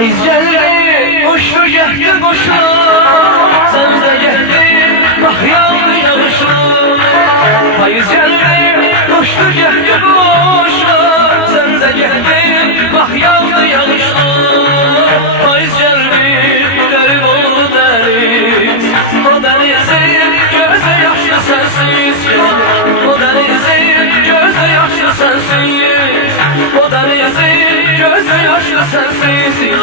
Payız geldi, uçtu geldi boşuna, sen de geldin, bak yağdı yağışlar. Payız geldi, uçtu geldi boşuna, sen de geldin, bak yağdı yağışlar. Payız geldi, derin oldu deniz, o denizin gözü yaşlı sensiz ya. O denizin gözü yaşlı sensiz, o denizin gözü yaşlı sensiz ya.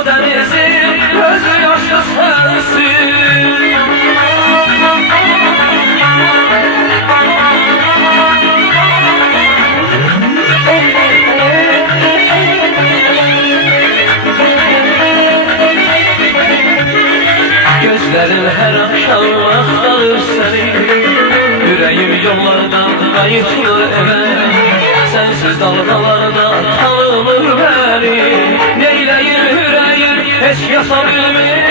O denizin gözü yaşlı sensiz. Gözlerim her akşam aktarır seni, yüreğim yollardan kayıtlı eve. Sensiz dalgalarda tanımır beni, neyleyim yüreğim hiç yasa bilmir.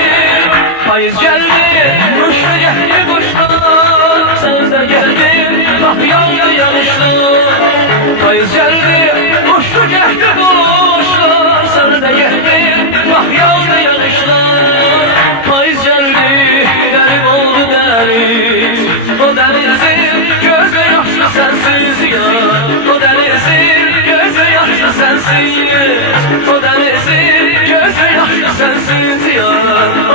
Payız geldi, uçtu geldi kuşlar, sen de geldin, bak yağdı yağışlar. Payız geldi, uçtu geldi kuşlar, sen de geldin, bak yağdı yağışlar. Payız geldi, derin oldu deniz, o denizin gözü yaşlı sensiz ya. O denizin gözü yaşlı sensiz, o denizin gözü yaşlı sensiz ya.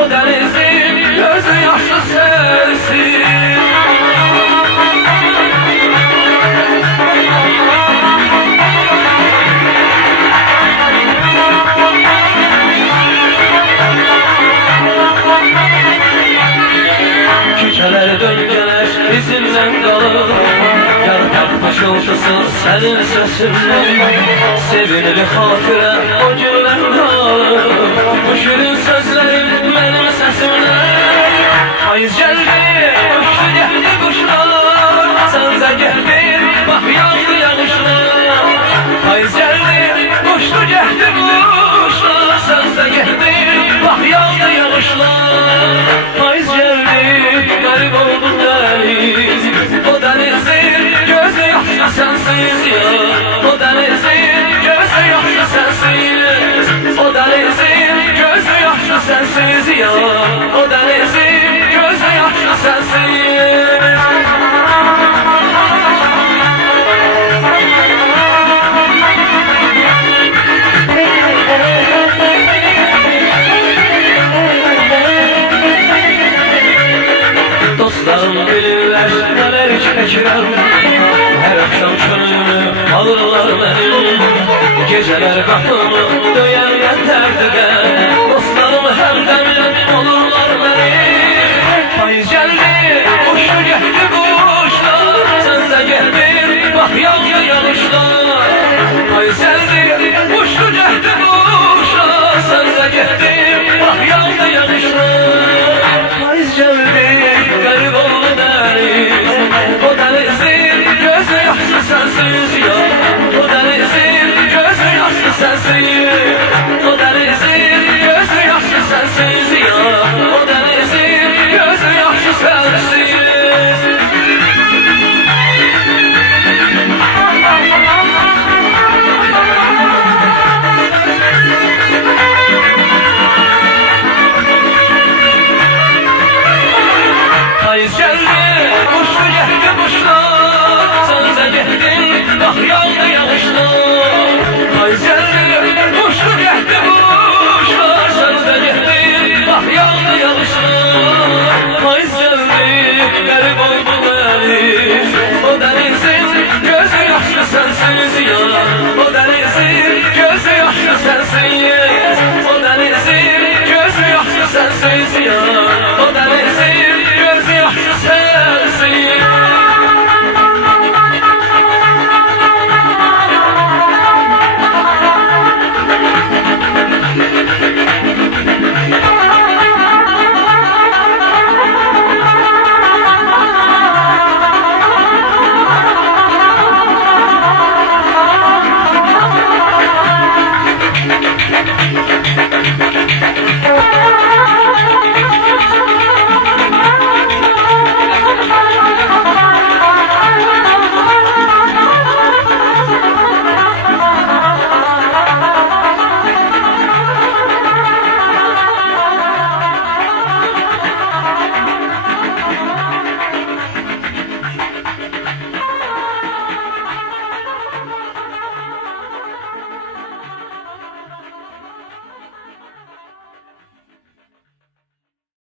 O denizin gözü yaşlı sensiz. Şişeler döngeler bizimle kalır, yardım fışıltısı senin sesinle. Sevinir hatıra o günler kalır, bu şirin sözlerin benim sesimle. Payız geldi, uçtu geldi kuşlar, sen de geldin, bak yağdı yağışlar. Payız geldi, uçtu geldi kuşlar, sen de geldin, bak yağdı yağışlar. Payız geldi, garip oldu deniz, o denizin gözü yaşlı sensiz ya. O denizin gözü yaşlı sensiz, o denizin gözü yaşlı sensiz ya. O denizin gözü yaşlı sensiz.